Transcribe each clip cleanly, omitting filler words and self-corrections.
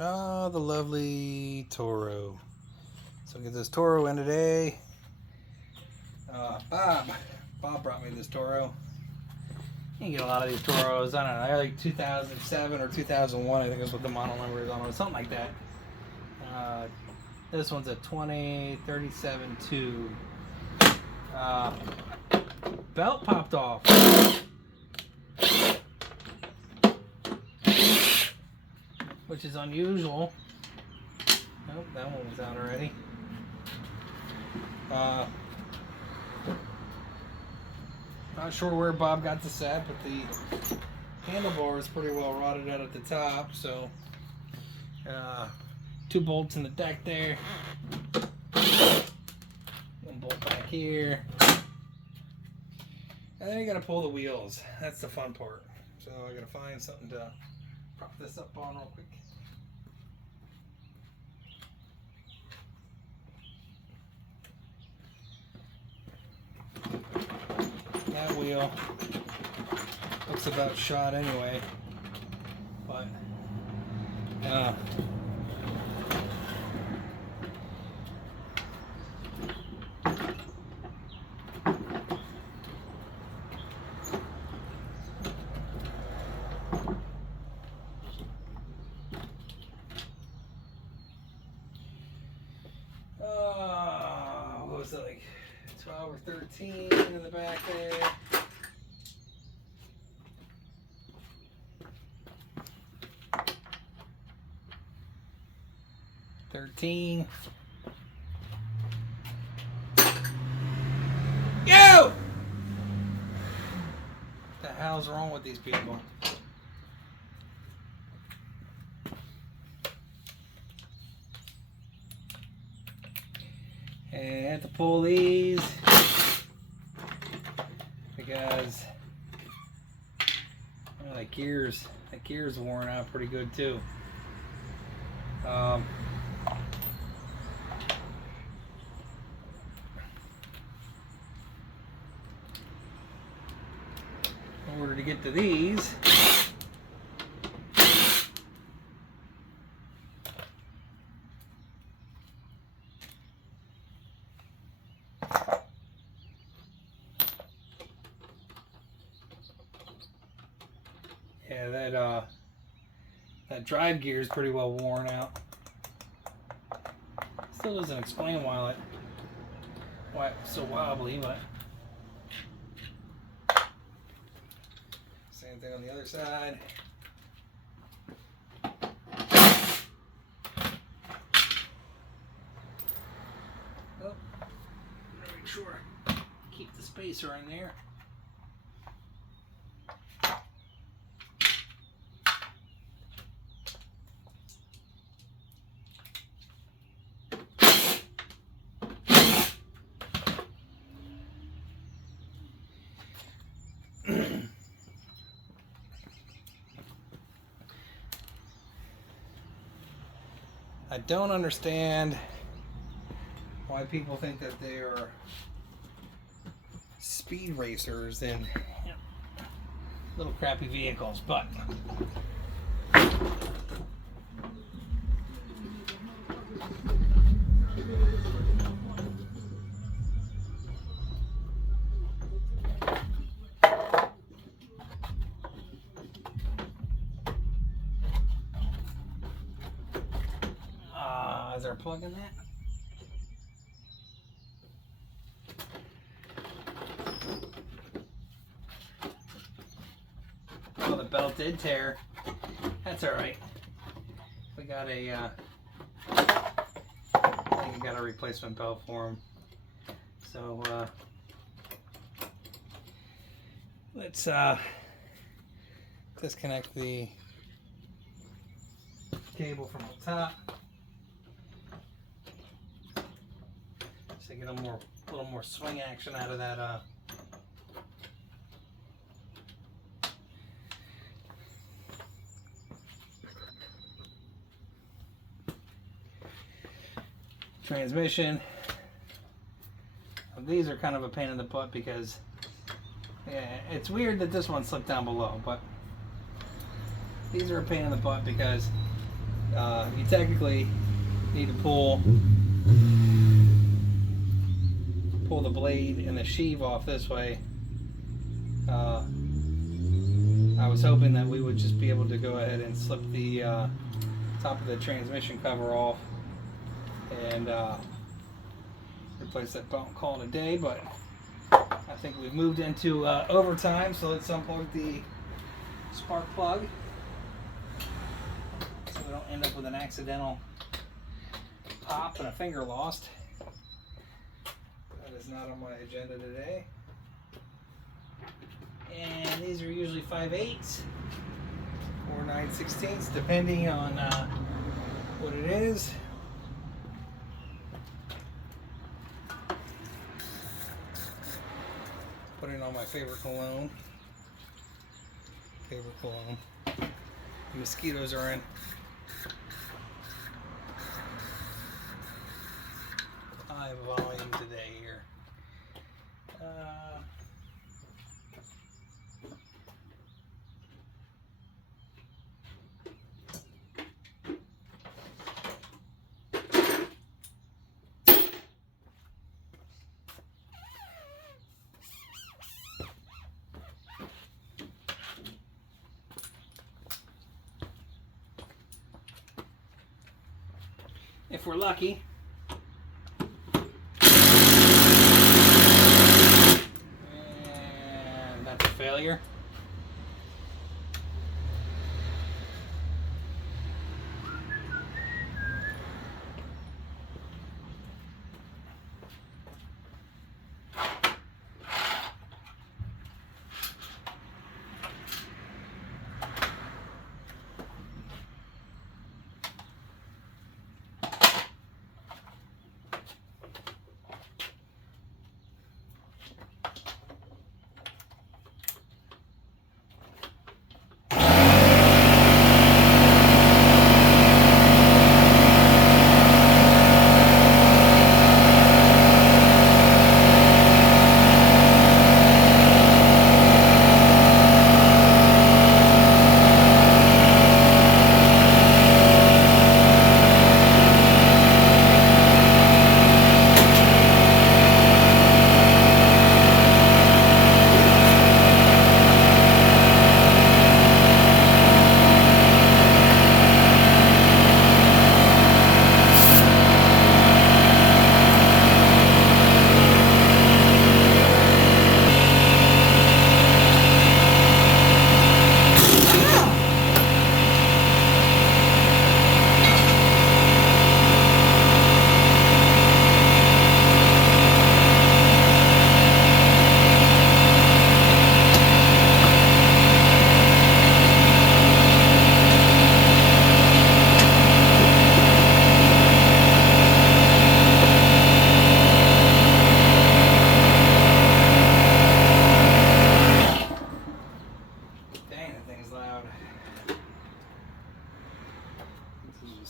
Ah, the lovely Toro. So get this Toro in today. Bob brought me this Toro. You can get a lot of these Toros. I don't know. They're like 2007 or 2001. I think is what the model number is on it. Something like that. This one's a 2037-2. Belt popped off. Which is unusual. Nope, that one was out already. Not sure where Bob got the set, but the handlebar is pretty well rotted out at the top. So, 2 bolts in the deck there. 1 bolt back here. And then you gotta pull the wheels. That's the fun part. So I gotta find something to prop this up on real quick. That wheel looks about shot anyway, but what was it, like 12 or 13 in the back there? Yo! What the hell's wrong with these people? And I have to pull these because that gear's worn out pretty good too. In order to get to these, yeah, that drive gear is pretty well worn out. Still doesn't explain why it's so wobbly, but same thing on the other side. Oh, make sure keep the spacer in there. I don't understand why people think that they are speed racers in little crappy vehicles, but is there a plug in that? Oh, the belt did tear. That's all right. We got I think we got a replacement belt for him. So let's disconnect the cable from the top. So get a little more swing action out of that transmission. These are kind of a pain in the butt because it's weird that this one slipped down below, but these are a pain in the butt because You technically need to pull the blade and the sheave off this way. I was hoping that we would just be able to go ahead and slip the top of the transmission cover off and replace that belt, call it a day, but I think we've moved into overtime, so let's unplug the spark plug so we don't end up with an accidental pop and a finger lost. That is not on my agenda today. And these are usually 5/8 or 9/16, depending on what it is. Putting on my favorite cologne. The mosquitoes are in. High volume today here. If we're lucky. And that's a failure.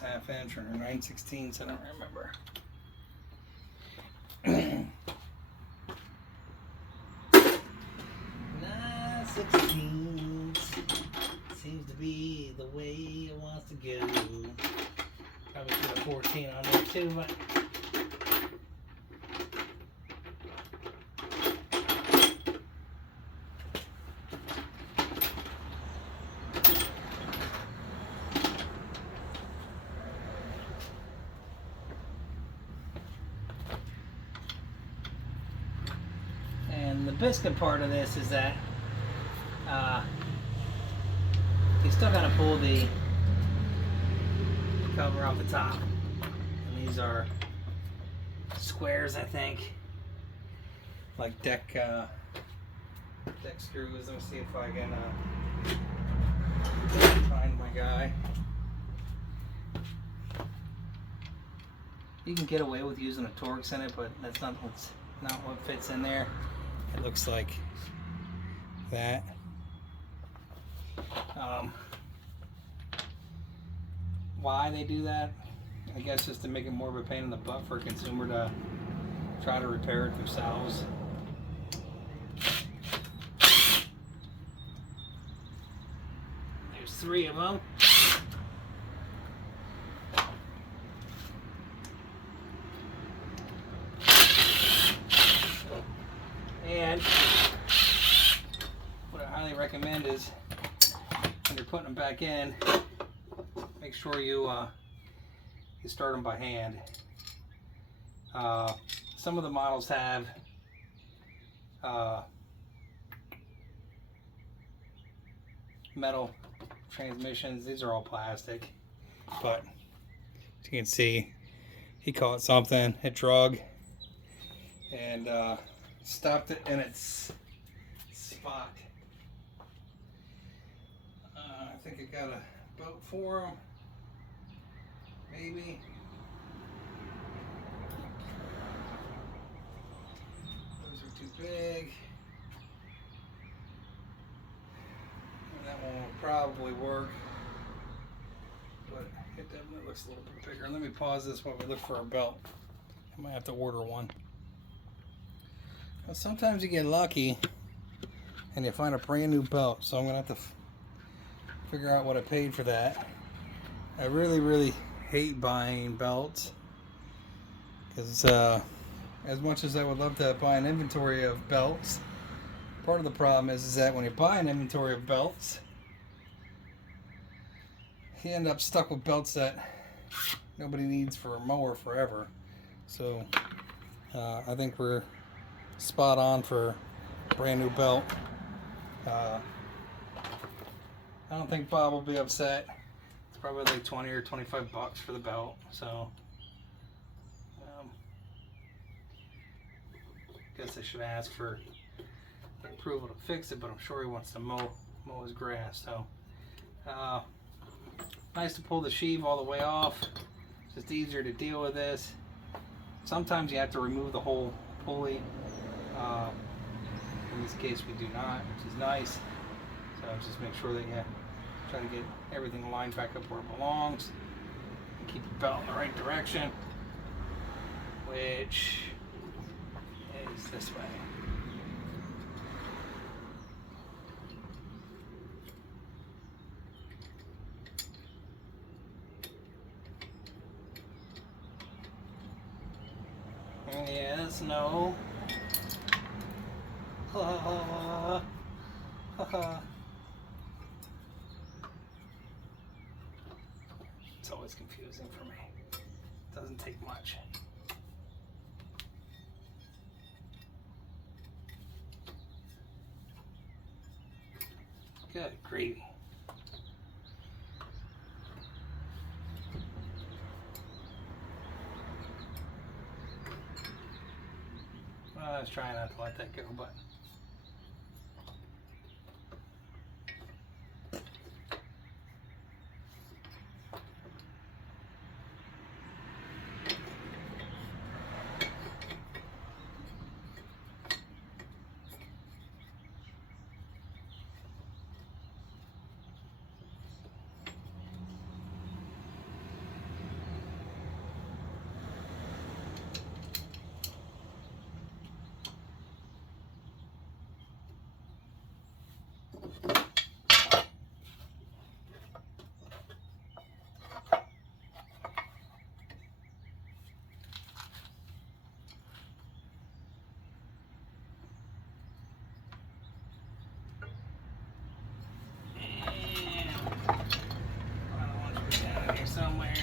Half-inch or 9/16, I don't remember. 9/16 seems to be the way it wants to go. Probably put a 14 on there too, but the biscuit part of this is that you still got to pull the cover off the top, and these are squares, I think, like deck screws. Let me see if I can find my guy. You can get away with using a Torx in it, but that's not what fits in there. It looks like that. Why they do that? I guess just to make it more of a pain in the butt for a consumer to try to repair it themselves. There's 3 of them. And what I highly recommend is when you're putting them back in, make sure you start them by hand. Some of the models have metal transmissions. These are all plastic, but as you can see, he caught something, it drug, and stopped it in its spot. I think I got a boat for him, maybe. Those are too big. And that one will probably work, but it definitely looks a little bit bigger. Let me pause this while we look for a belt. I might have to order one. Well, sometimes you get lucky and you find a brand new belt, so I'm gonna have to figure out what I paid for that. I really hate buying belts because as much as I would love to buy an inventory of belts, part of the problem is that when you buy an inventory of belts, you end up stuck with belts that nobody needs for a mower forever. So I think we're spot on for a brand new belt. I don't think Bob will be upset. It's probably like 20 or 25 bucks for the belt. So guess I should ask for approval to fix it, but I'm sure he wants to mow his grass. So nice to pull the sheave all the way off. It's just easier to deal with this. Sometimes you have to remove the whole pulley. In this case we do not, which is nice. So just make sure that you try to get everything lined back up where it belongs and keep the belt in the right direction, which is this way. Yes, no. It's always confusing for me. It doesn't take much. Good gravy. Well, I was trying not to let that go, but somewhere.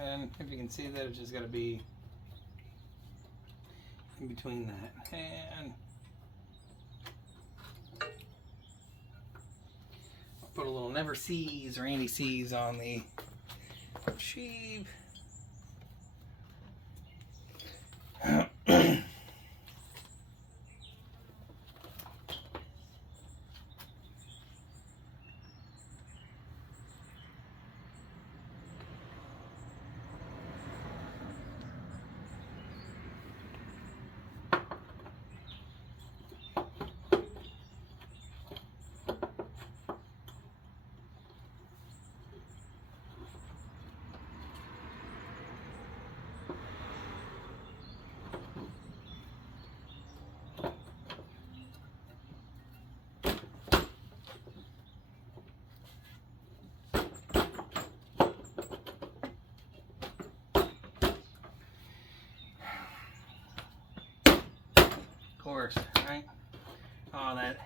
And if you can see that, it's just got to be in between that. And I'll put a little never sees or anti-seize on the sheave. course, right? Oh, that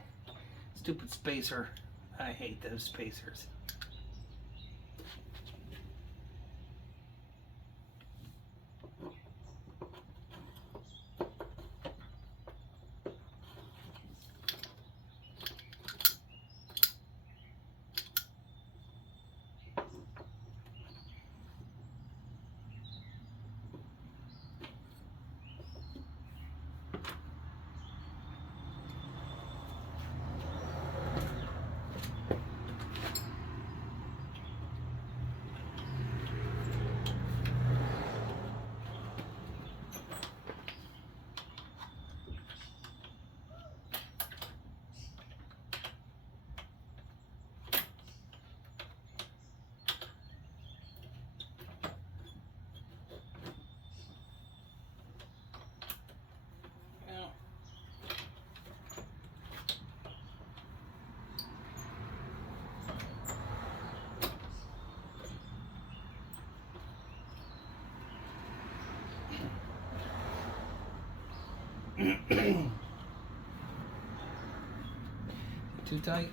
stupid spacer. I hate those spacers. Too tight?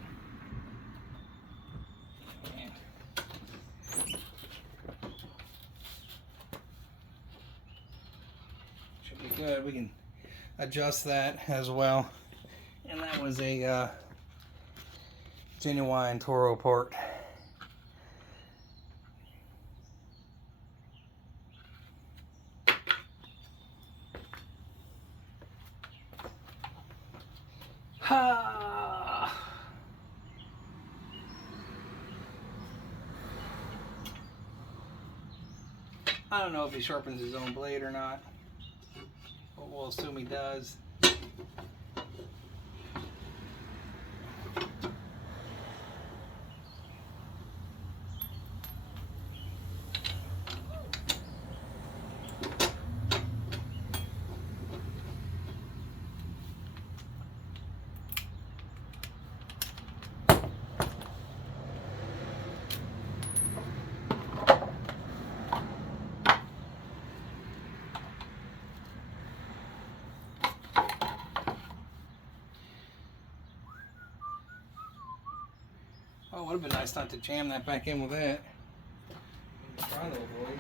Should be good. We can adjust that as well. And that was a genuine Toro port. Ha! I don't know if he sharpens his own blade or not, but we'll assume he does. Oh, it would have been nice not to jam that back in with that. Try a little blade.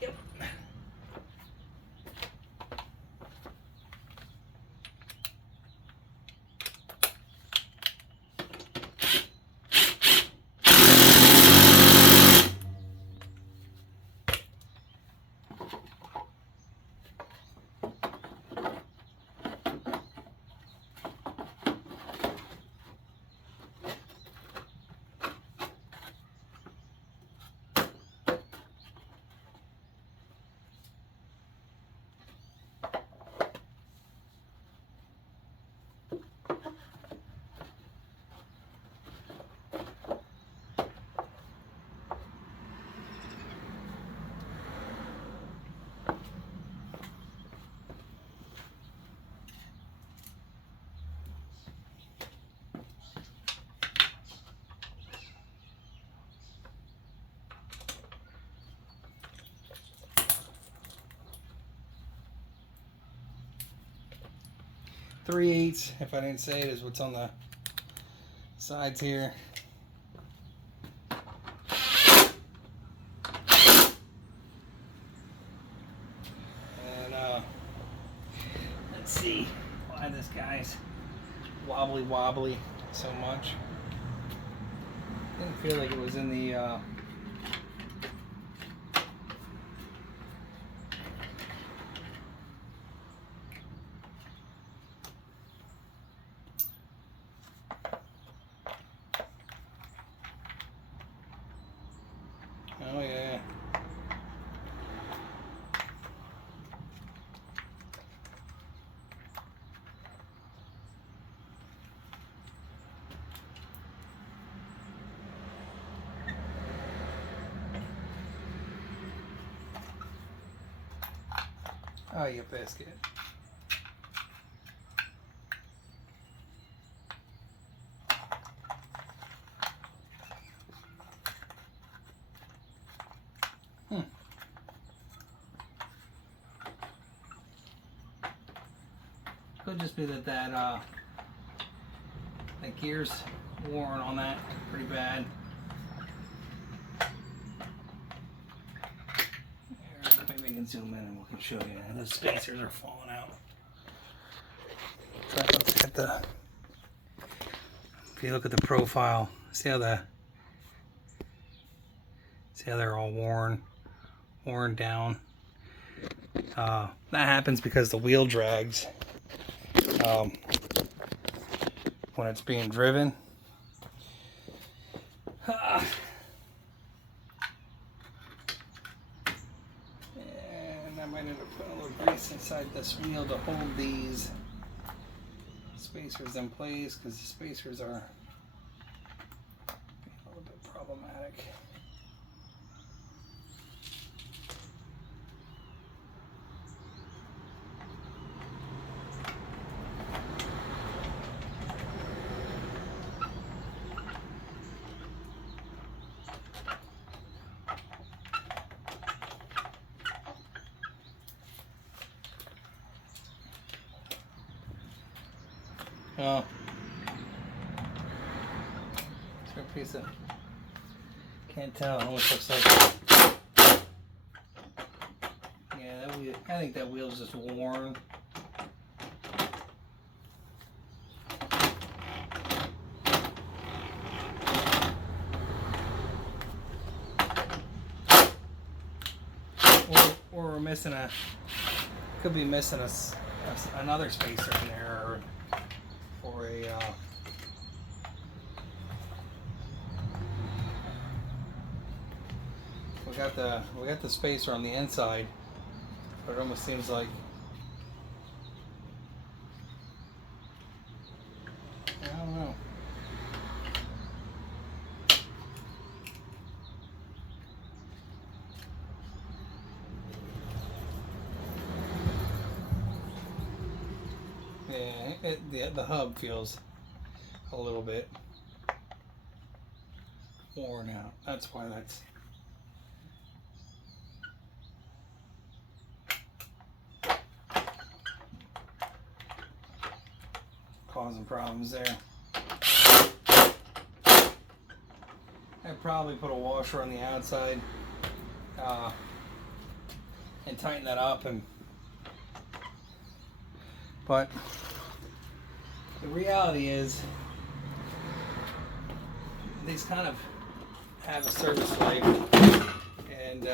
Yep. Three-eighths, if I didn't say it, is what's on the sides here. And let's see why this guy's wobbly so much. Didn't feel like it was in the oh yeah. Oh, you biscuit. just be that that gear's worn on that pretty bad. Maybe we can zoom in and we can show you. Those spacers are falling out. So look at the. If you look at the profile, see how they're all worn down. That happens because the wheel drags when it's being driven. And I might end up putting a little grease inside this wheel to hold these spacers in place, because the spacers are a little bit problematic. Oh, it's a piece of, can't tell, it almost looks like, yeah, that wheel, I think that wheel's just worn. Or we're missing could be missing another spacer in there, or a we got the spacer on the inside, but it almost seems like, I don't know. Yeah, the hub feels a little bit worn out. That's why that's causing problems there. I'd probably put a washer on the outside and tighten that up, but the reality is these kind of have a service life, and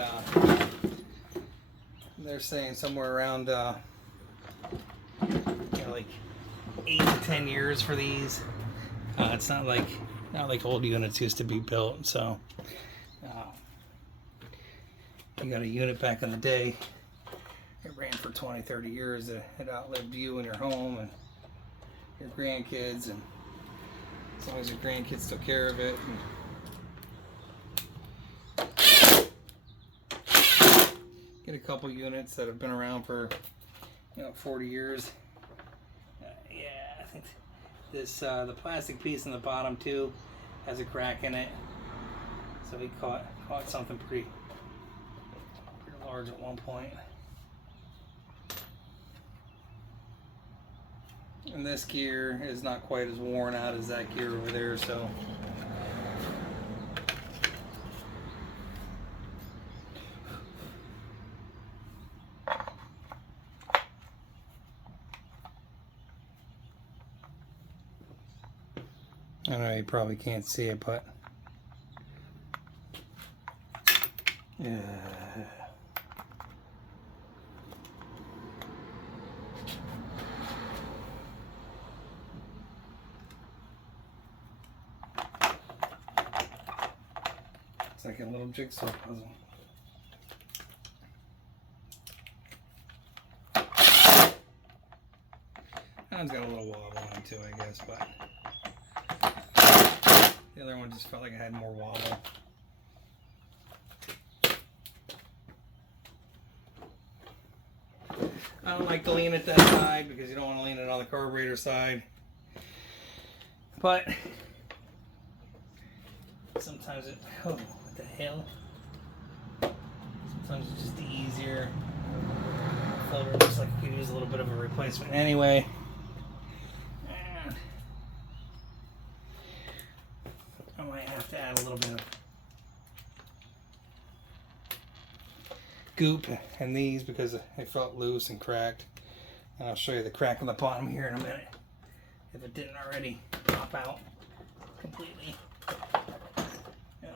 they're saying somewhere around like 8 to 10 years for these. It's not like old units used to be built. So you got a unit back in the day, it ran for 20-30 years. It outlived you and your home and your grandkids, and as long as your grandkids took care of it. Get a couple units that have been around for 40 years. Yeah, I think this the plastic piece in the bottom too has a crack in it, so he caught something pretty large at one point. And this gear is not quite as worn out as that gear over there, so I know you probably can't see it, but yeah. It's like a little jigsaw puzzle. That one's got a little wobble on it too, I guess, but the other one just felt like it had more wobble. I don't like to lean it that side because you don't want to lean it on the carburetor side. But sometimes it, oh, what the hell? Sometimes it's just easier. The filter looks like it could use a little bit of a replacement anyway. little bit of goop in these because they felt loose and cracked. And I'll show you the crack on the bottom here in a minute if it didn't already pop out completely. Yeah.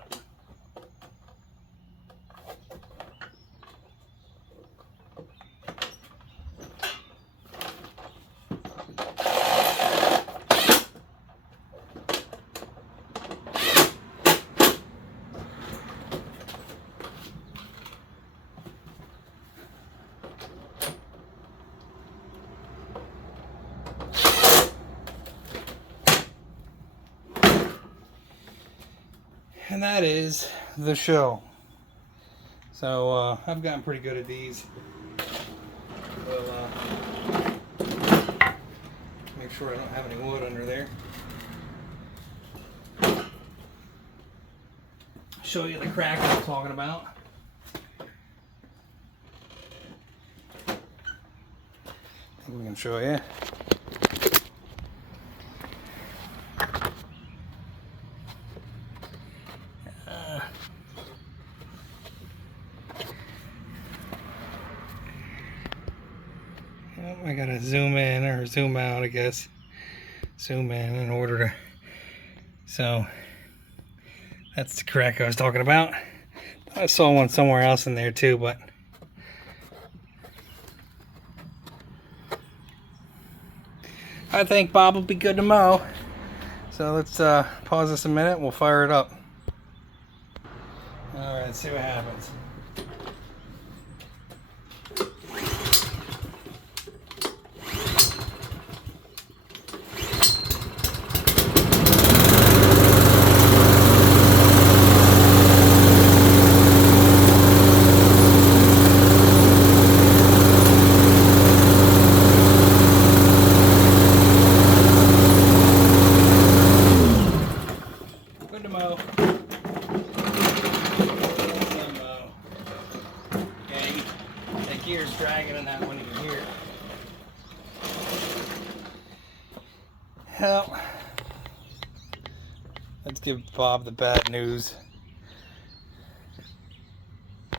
And that is the show. So I've gotten pretty good at these. We'll make sure I don't have any wood under there. Show you the crack I'm talking about. I think we can show you. I gotta zoom in or zoom out, I guess. Zoom in order to. So that's the crack I was talking about. I saw one somewhere else in there too, but I think Bob will be good to mow. So let's pause this a minute. We'll fire it up. All right, let's see what happens. Gears dragging in that one, you can hear it. Well, let's give Bob the bad news.